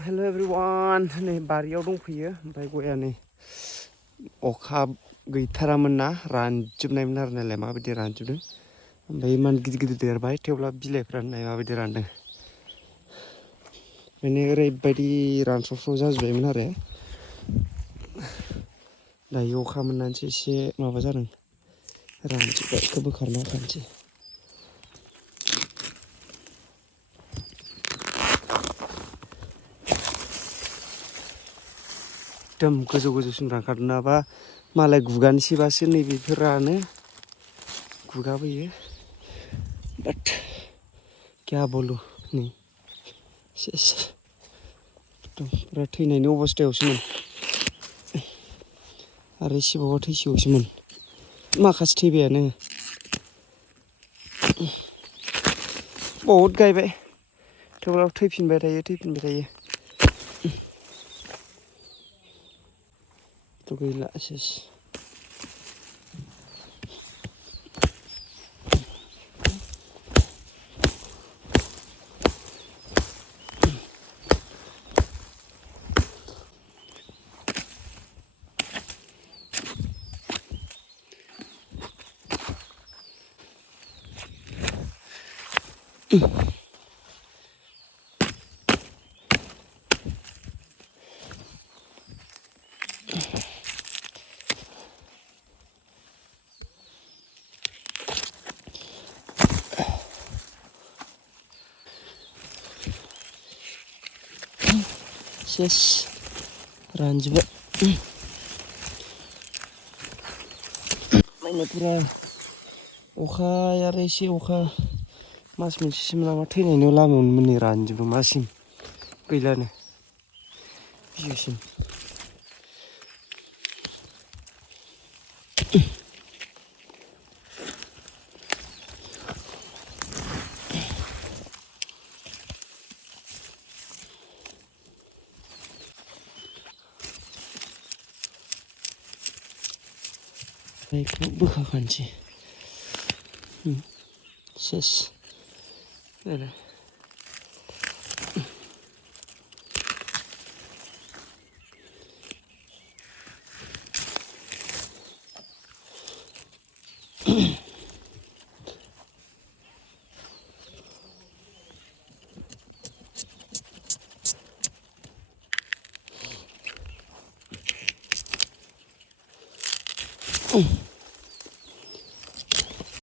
हेल' everyone नै बारियाव दंफैयो ओमफ्राय गया नै अखा गैथारामोन ना रानजोबनायमोन आरो नालाय माबायदि रानजोबदों ओमफ्राय इमान गिदिर गिदिर देरबाय थेवब्ला बिलाइफ्रा नाय माबायदि रानदों माने ओरैबायदि रानस्रावस्राव जाजोब्बायमोन आरो दायो अखा मोननानैसो एसे माबा जादों रानजोब्बाय बेखौ बोखारना थानोसै एकदम गोजौ गोजौसिम रानखादों नाबा मालाय गुगानोसैबासो नैबेफोर रानो गुगाबोयो बाट क्या बोलु नै सेस एकदम पुरा थैनायनि अबस्थायावसोमोन आरो एसेबावबा थैसिगौसोमोन माखासे थैबायानो बहुद गायबाय थेवब्लाबो थैफिनबाय थायो थ' गैला सेस सेस रानजोब्बाय माने पुरा अखाया आरो एसे अखा मास मोनसेसिम नामा थैनायनि लामायावनो नै रानजोबदों मासिम गैलानो बिजौसिम बेखौ बोखाखानोसै सेस आरो